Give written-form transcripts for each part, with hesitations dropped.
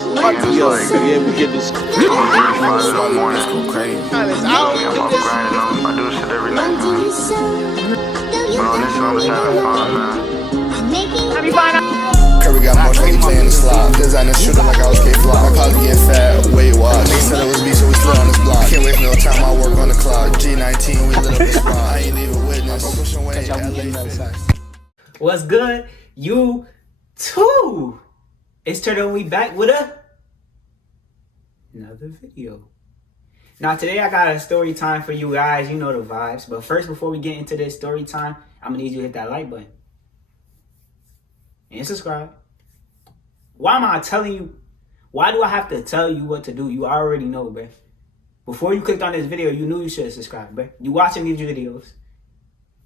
Yo, yeah, we get this. 5 in the morning. Go crazy. I'm up grinding them. I do shit every night, man. But on this one, I'm just having fun, man. Curry got more money playing the slot. Designer shooter like I was K-Flop. My collar getting fat, Weight Watch. They said it was me, so we slid on this block. Can't waste no time, I work on the clock. G19, we lit up the spot. I ain't even witness. Pushing Wayne, LA fitness. What's good? You too. It's Turtle. We back with another video. Now today I got a story time for you guys. You know the vibes. But first, before we get into this story time, I'm gonna need you to hit that like button and subscribe. Why am I telling you? Why do I have to tell you what to do? You already know, bruh. Before you clicked on this video, you knew you should subscribe, bruh. You watching these videos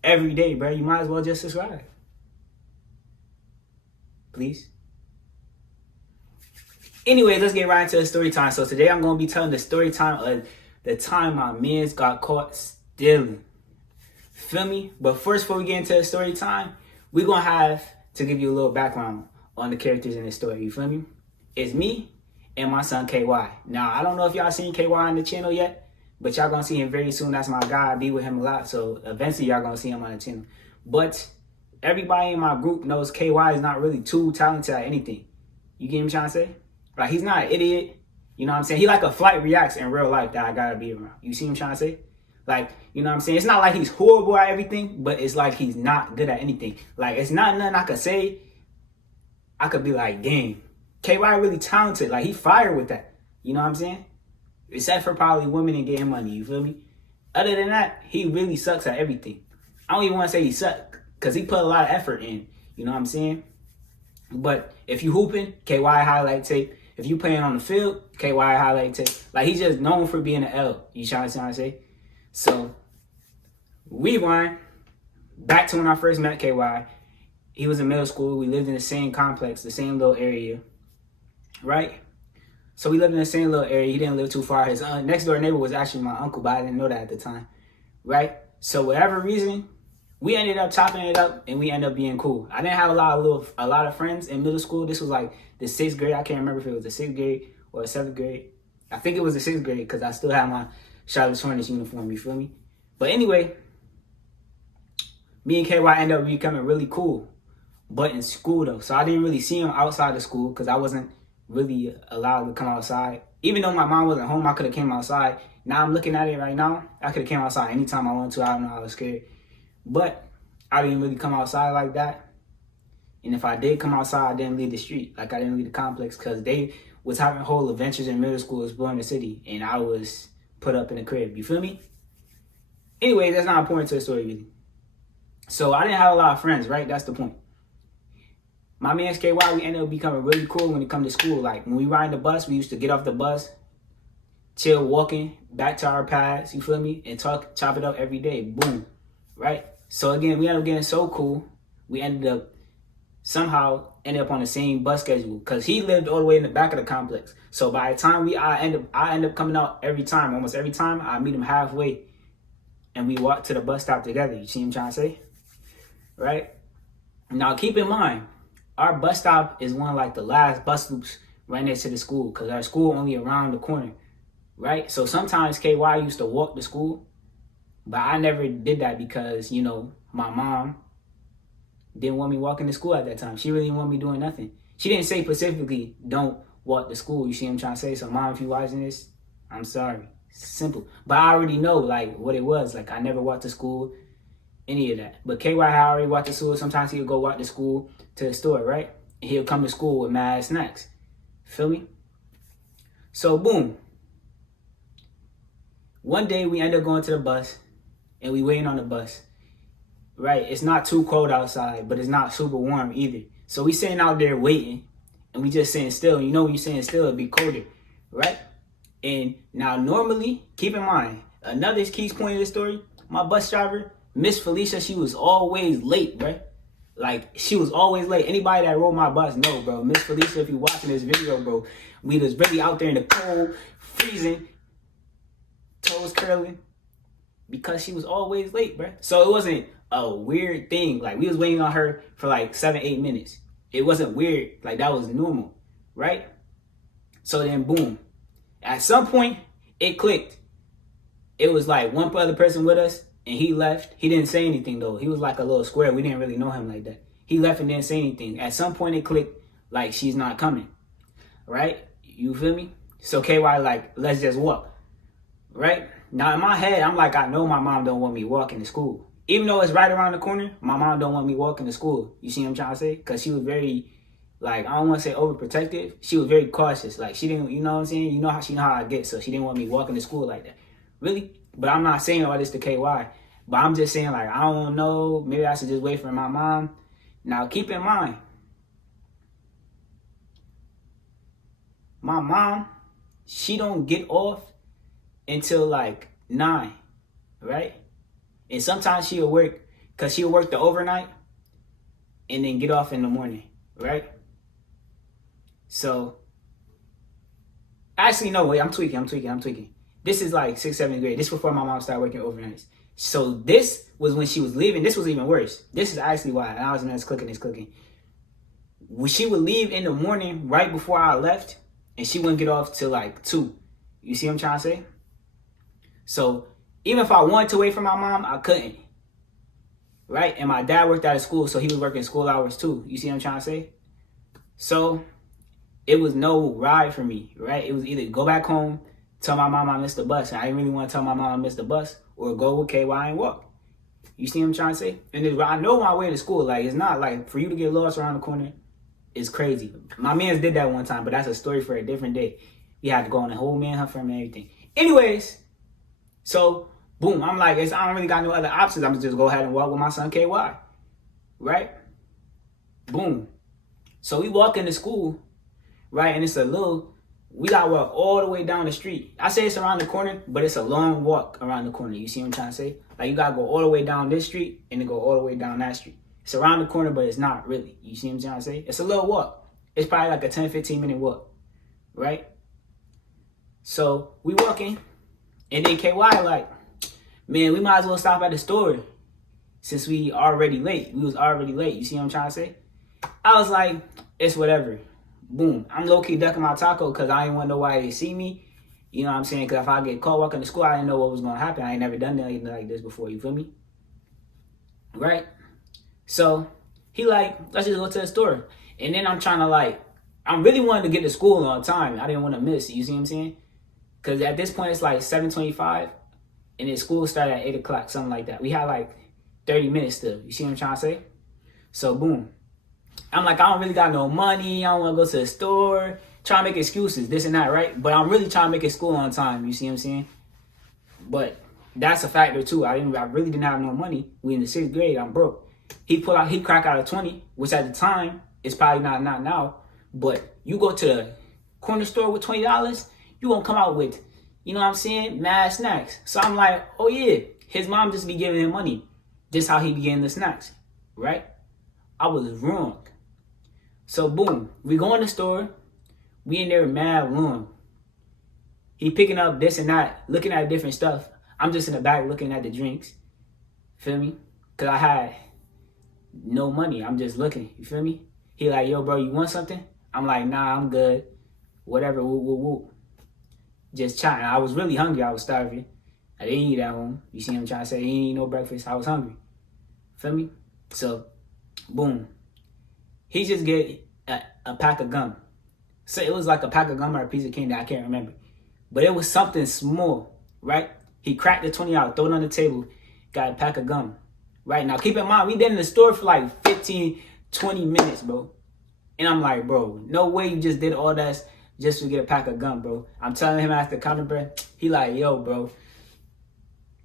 every day, bruh. You might as well just subscribe. Please. Anyway, let's get right into the story time. So today I'm going to be telling the story time of the time my mans got caught stealing. Feel me? But first, before we get into the story time, we're going to have to give you a little background on the characters in the story. You feel me? It's me and my son KY. Now, I don't know if y'all seen KY on the channel yet, but y'all going to see him very soon. That's my guy. I be with him a lot. So eventually y'all going to see him on the channel. But everybody in my group knows KY is not really too talented at anything. You get me trying to say? Like, he's not an idiot. You know what I'm saying? He like a flight reacts in real life that I gotta be around. You see what I'm trying to say? Like, you know what I'm saying? It's not like he's horrible at everything, but it's like he's not good at anything. Like, it's not nothing I could say. I could be like, dang, KY really talented. Like, he fired with that. You know what I'm saying? Except for probably women and getting money. You feel me? Other than that, he really sucks at everything. I don't even want to say he sucks, because he put a lot of effort in. You know what I'm saying? But if you hooping, KY highlight tape. If you playing on the field, KY highlight tape. Like, he's just known for being an L. You trying to say? So, rewind. Back to when I first met KY. He was in middle school. We lived in the same complex, the same little area. Right? So, we lived in the same little area. He didn't live too far. His next door neighbor was actually my uncle, but I didn't know that at the time. Right? So, whatever reason, we ended up chopping it up and we ended up being cool. I didn't have a lot of friends in middle school. This was like the 6th grade. I can't remember if it was the 6th grade or the 7th grade. I think it was the 6th grade because I still have my Charlotte Hornets uniform, you feel me? But anyway, me and KY ended up becoming really cool. But in school though. So I didn't really see him outside of school because I wasn't really allowed to come outside. Even though my mom wasn't home, I could have came outside. Now I'm looking at it right now. I could have came outside anytime I wanted to. I don't know, I was scared. But I didn't really come outside like that. And if I did come outside, I didn't leave the street. Like, I didn't leave the complex because they was having whole adventures in middle school exploring the city. And I was put up in the crib. You feel me? Anyway, that's not important to the story, really. So I didn't have a lot of friends, right? That's the point. My man KY, we ended up becoming really cool when it come to school. Like, when we ride the bus, we used to get off the bus, chill, walking back to our pads, you feel me? And chop it up every day. Boom. Right? So again, we ended up getting so cool. We ended up on the same bus schedule because he lived all the way in the back of the complex. So by the time I end up coming out almost every time, I meet him halfway and we walk to the bus stop together. You see what I'm trying to say? Right? Now keep in mind, our bus stop is one of like the last bus loops right next to the school because our school only around the corner. Right? So sometimes KY used to walk to school. But I never did that because, you know, my mom didn't want me walking to school at that time. She really didn't want me doing nothing. She didn't say specifically, don't walk to school. You see what I'm trying to say? So, Mom, if you're watching this, I'm sorry. Simple. But I already know, like, what it was. Like, I never walked to school, any of that. But KY had already walked to school. Sometimes he would go walk to school to the store, right? And he'll come to school with mad snacks. Feel me? So, boom. One day, we end up going to the bus. And we waiting on the bus, right? It's not too cold outside, but it's not super warm either. So we sitting out there waiting, and we just sitting still. You know, when you're sitting still, it'd be colder, right? And now normally, keep in mind, another key point of the story, my bus driver, Miss Felicia, she was always late, bro. Like, she was always late. Anybody that rode my bus know, bro. Miss Felicia, if you watching this video, bro, we was really out there in the cold, freezing, toes curling. Because she was always late, bruh. So it wasn't a weird thing. Like, we was waiting on her for like 7-8 minutes. It wasn't weird. Like, that was normal, right? So then boom. At some point, it clicked. It was like one other person with us, and he left. He didn't say anything though. He was like a little square. We didn't really know him like that. He left and didn't say anything. At some point, it clicked like she's not coming. Right? You feel me? So KY like, let's just walk. Right? Now in my head, I'm like, I know my mom don't want me walking to school. Even though it's right around the corner, my mom don't want me walking to school. You see what I'm trying to say? Because she was very, like, I don't want to say overprotective. She was very cautious. Like, she didn't, you know what I'm saying? You know how I get, so she didn't want me walking to school like that. Really? But I'm not saying all this to KY. But I'm just saying, like, I don't know. Maybe I should just wait for my mom. Now, keep in mind, my mom, she don't get off until like 9, right? And sometimes she'll work, because she'll work the overnight and then get off in the morning, right? So, actually, no, wait, I'm tweaking. This is like 6th, 7th grade. This is before my mom started working overnights. So this was when she was leaving. This was even worse. This is actually why. And I was it's clicking. When she would leave in the morning right before I left, and she wouldn't get off till like 2. You see what I'm trying to say? So even if I wanted to wait for my mom, I couldn't. Right? And my dad worked out of school, so he was working school hours too. You see what I'm trying to say? So it was no ride for me, right? It was either go back home, tell my mom I missed the bus. And I didn't really want to tell my mom I missed the bus, or go with KY and walk. You see what I'm trying to say? And I know my way to school. Like, it's not like for you to get lost around the corner is crazy. My mans did that one time, but that's a story for a different day. We had to go on a whole manhunt for him and everything. Anyways, so boom, I'm like, I don't really got no other options. I'm just go ahead and walk with my son KY, right? Boom. So we walk into school, right? And it's we gotta walk all the way down the street. I say it's around the corner, but it's a long walk around the corner. You see what I'm trying to say? Like, you gotta go all the way down this street and then go all the way down that street. It's around the corner, but it's not really. You see what I'm trying to say? It's a little walk. It's probably like a 10, 15 minute walk, right? So we walking, and then KY like, man, we might as well stop at the store since we already late. We was already late. You see what I'm trying to say? I was like, it's whatever. Boom. I'm low-key ducking my taco because I didn't want nobody to see me. You know what I'm saying? Because if I get caught walking to school, I didn't know what was going to happen. I ain't never done anything like this before. You feel me? Right? So he like, let's just go to the store. And then I'm trying to like, I'm really wanting to get to school on time. I didn't want to miss. You see what I'm saying? Because at this point, it's like 7:25. And then school started at 8 o'clock, something like that. We had like 30 minutes still. You see what I'm trying to say? So boom. I'm like, I don't really got no money. I don't want to go to the store. Trying to make excuses, this and that, right? But I'm really trying to make it school on time. You see what I'm saying? But that's a factor too. I really didn't have no money. We in the 6th grade. I'm broke. He cracked out a 20, which at the time is probably not now. But you go to the corner store with $20, you won't come out with, you know what I'm saying, mad snacks. So I'm like, oh yeah, his mom just be giving him money. Just how he be getting the snacks, right? I was wrong. So boom, we go in the store. We in there mad long. He picking up this and that, looking at different stuff. I'm just in the back looking at the drinks. Feel me? Because I had no money. I'm just looking. You feel me? He like, yo, bro, you want something? I'm like, nah, I'm good. Whatever, whoop, whoop, whoop. Just chatting. I was really hungry. I was starving. I didn't eat at home. You see what I'm trying to say? He didn't eat no breakfast. I was hungry. Feel me? So, boom. He just get a pack of gum. So it was like a pack of gum or a piece of candy. I can't remember. But it was something small, right? He cracked the 20 out, throw it on the table, got a pack of gum. Right? Now, keep in mind, we been in the store for like 15, 20 minutes, bro. And I'm like, bro, no way you just did all that just to get a pack of gum, bro. I'm telling him after the counter, bro. He like, yo, bro,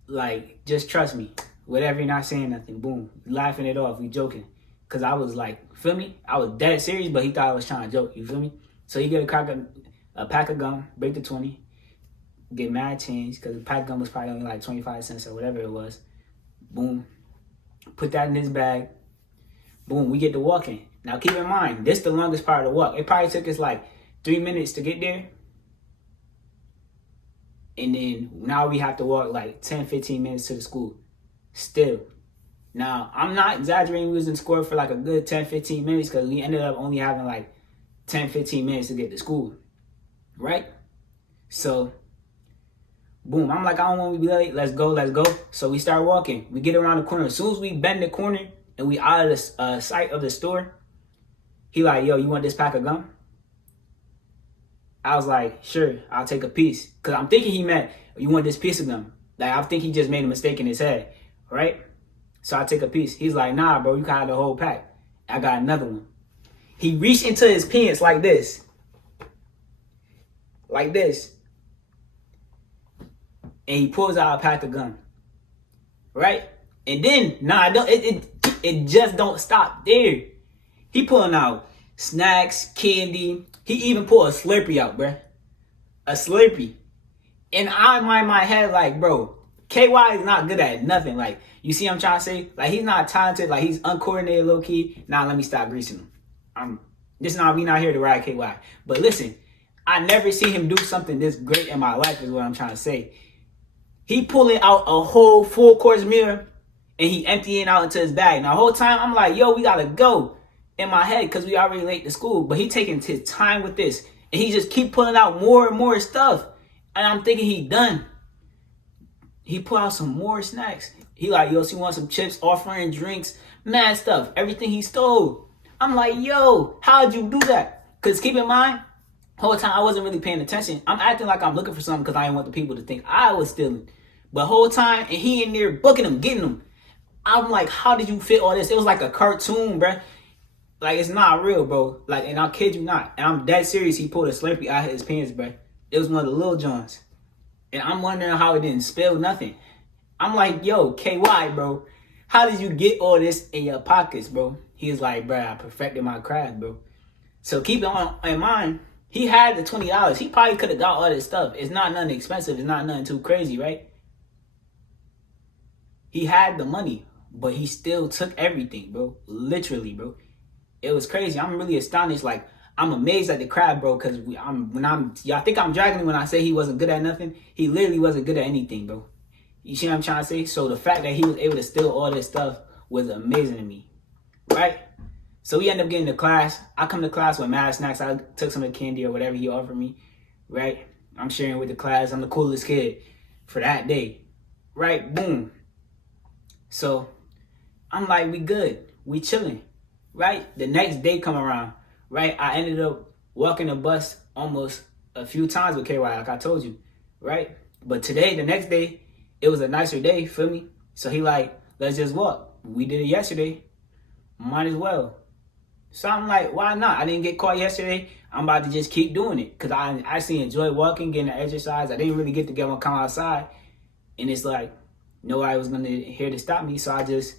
like, just trust me. Whatever, you're not saying nothing. Boom. Laughing it off. We joking. Because I was like, feel me? I was dead serious, but he thought I was trying to joke. You feel me? So he get a pack of gum, break the 20, get mad change, because the pack of gum was probably only like 25 cents or whatever it was. Boom. Put that in his bag. Boom. We get to walking. Now, keep in mind, this is the longest part of the walk. It probably took us like 3 minutes to get there. And then now we have to walk like 10, 15 minutes to the school. Still. Now, I'm not exaggerating. We was in school for like a good 10, 15 minutes because we ended up only having like 10, 15 minutes to get to school. right? So, boom, I'm like, I don't want to be late. Let's go. So we start walking. We get around the corner. As soon as we bend the corner and we out of the sight of the store, he like, yo, you want this pack of gum? I was like, sure, I'll take a piece. Because I'm thinking he meant, you want this piece of gum? Like, I think he just made a mistake in his head, right? So I take a piece. He's like, nah, bro, you can have the whole pack. I got another one. He reached into his pants like this. Like this. And he pulls out a pack of gum. Right? And then, it just don't stop there. He pulling out snacks, candy. He even pulled a Slurpee out, bruh. A Slurpee. And I'm in my head like, bro, KY is not good at nothing. Like, you see what I'm trying to say? Like, he's not talented. Like, he's uncoordinated low-key. Nah, let me stop greasing him. We not here to ride KY. But listen, I never see him do something this great in my life is what I'm trying to say. He pulling out a whole full course meal and he emptying out into his bag. Now, the whole time, I'm like, yo, we got to go in my head because we already late to school. But he taking his time with this. And he just keep pulling out more and more stuff. And I'm thinking he done. He pull out some more snacks. He like, yo, so you want some chips, offering drinks, mad stuff, everything he stole. I'm like, yo, how'd you do that? Because keep in mind, the whole time I wasn't really paying attention. I'm acting like I'm looking for something because I didn't want the people to think I was stealing. But the whole time, and he in there booking them, getting them. I'm like, how did you fit all this? It was like a cartoon, bruh. Like, it's not real, bro. Like, and I'll kid you not. And I'm dead serious. He pulled a Slurpee out of his pants, bruh. It was one of the Lil Johns. And I'm wondering how it didn't spill nothing. I'm like, yo, KY, bro. How did you get all this in your pockets, bro? He was like, bro, I perfected my craft, bro. So keep it in mind, he had the $20. He probably could have got all this stuff. It's not nothing expensive. It's not nothing too crazy, right? He had the money, but he still took everything, bro. Literally, bro. It was crazy. I'm really astonished. Like, I'm amazed at the crowd, bro, because y'all think I'm dragging him when I say he wasn't good at nothing. He literally wasn't good at anything, bro. You see what I'm trying to say? So the fact that he was able to steal all this stuff was amazing to me, right? So we end up getting to class. I come to class with mad snacks. I took some of the candy or whatever he offered me, right? I'm sharing with the class. I'm the coolest kid for that day, right? Boom. So I'm like, we good. We chilling, right? The next day come around, right? I ended up walking the bus almost a few times with KY, like I told you, right? But today, the next day, it was a nicer day, feel me? So he like, let's just walk. We did it yesterday. Might as well. So I'm like, why not? I didn't get caught yesterday. I'm about to just keep doing it. Because I actually enjoy walking, getting the exercise. I didn't really get to come outside. And it's like, nobody was going to here to stop me. So I just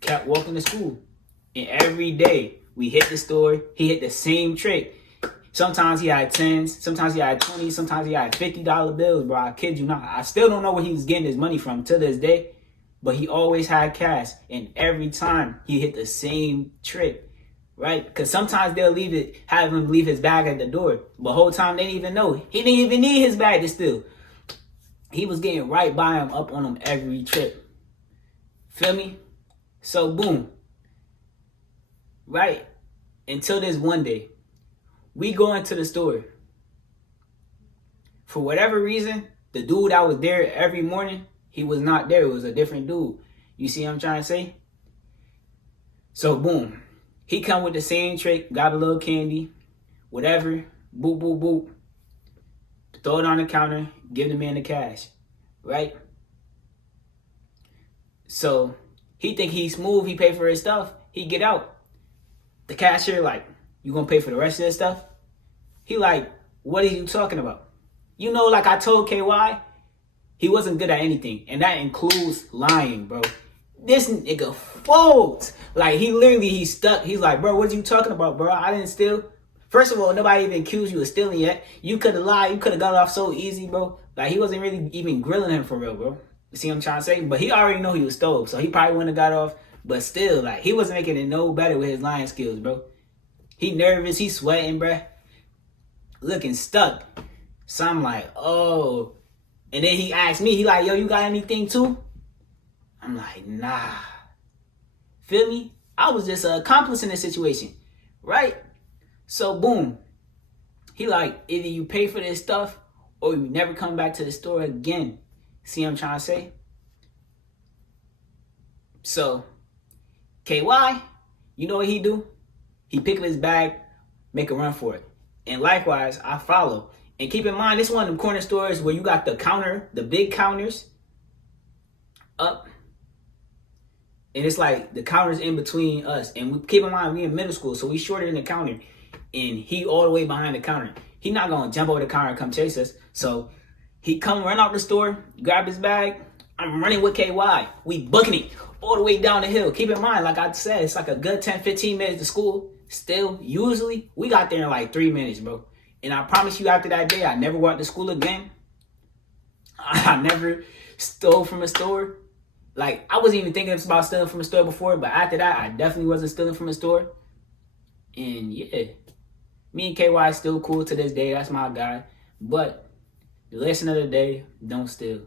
kept walking to school. And every day, we hit the store. He hit the same trick. Sometimes he had 10s, sometimes he had 20s, sometimes he had $50 bills, bro. I kid you not. I still don't know where he was getting his money from to this day, but he always had cash. And every time he hit the same trick, right? Because sometimes they'll have him leave his bag at the door. But the whole time they didn't even know. He didn't even need his bag to steal. He was getting right by him, up on him every trip. Feel me? So boom. Right? Until this one day. We go into the store. For whatever reason, the dude that was there every morning, he was not there. It was a different dude. You see what I'm trying to say? So boom. He come with the same trick, got a little candy, whatever, boop, boop, boop. Throw it on the counter, give the man the cash, right? So he think he's smooth, he pay for his stuff, he get out. The cashier like, you gonna pay for the rest of this stuff? He like, what are you talking about? You know, like I told KY, he wasn't good at anything. And that includes lying, bro. This nigga folds. Like, he's stuck. He's like, bro, what are you talking about, bro? I didn't steal. First of all, nobody even accused you of stealing yet. You could have lied. You could have got off so easy, bro. Like, he wasn't really even grilling him for real, bro. You see what I'm trying to say? But he already know he was stole. So he probably wouldn't have got off. But still, like, he wasn't making it no better with his lying skills, bro. He nervous, he sweating, bruh. Looking stuck. So I'm like, oh. And then he asked me, he like, yo, you got anything too? I'm like, nah. Feel me? I was just an accomplice in this situation, right? So boom. He like, either you pay for this stuff or you never come back to the store again. See what I'm trying to say? So, KY, you know what he do? He pick up his bag, make a run for it. And likewise, I follow. And keep in mind, this is one of them corner stores where you got the counter, the big counters up. And it's like the counters in between us. And we keep in mind, we in middle school, so we shorter than the counter. And he all the way behind the counter. He not going to jump over the counter and come chase us. So he come run out the store, grab his bag. I'm running with KY. We booking it all the way down the hill. Keep in mind, like I said, it's like a good 10, 15 minutes to school. Still, usually, we got there in like 3 minutes, bro. And I promise you, after that day, I never walked to school again. I never stole from a store. Like, I wasn't even thinking about stealing from a store before, but after that, I definitely wasn't stealing from a store. And yeah, me and KY is still cool to this day. That's my guy. But the lesson of the day, don't steal.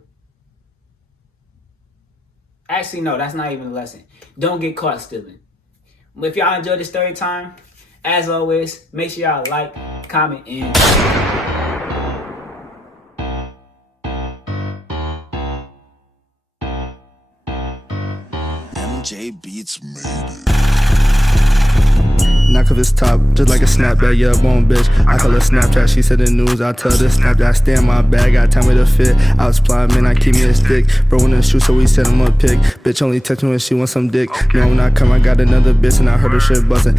Actually, no, that's not even a lesson. Don't get caught stealing. But if y'all enjoyed this story time, as always, make sure y'all like, comment, and MJ Beats made it. Knock of his top, just like a snapback, yeah, bone bitch. I call her Snapchat, she said the news, I tell her Snapchat. I stay in my bag, got time with a fit. I was flying, man, I keep me a stick. Bro in the shoe, so we set him up pick. Bitch only text me when she wants some dick. Now when I come, I got another bitch, and I heard her shit bustin'.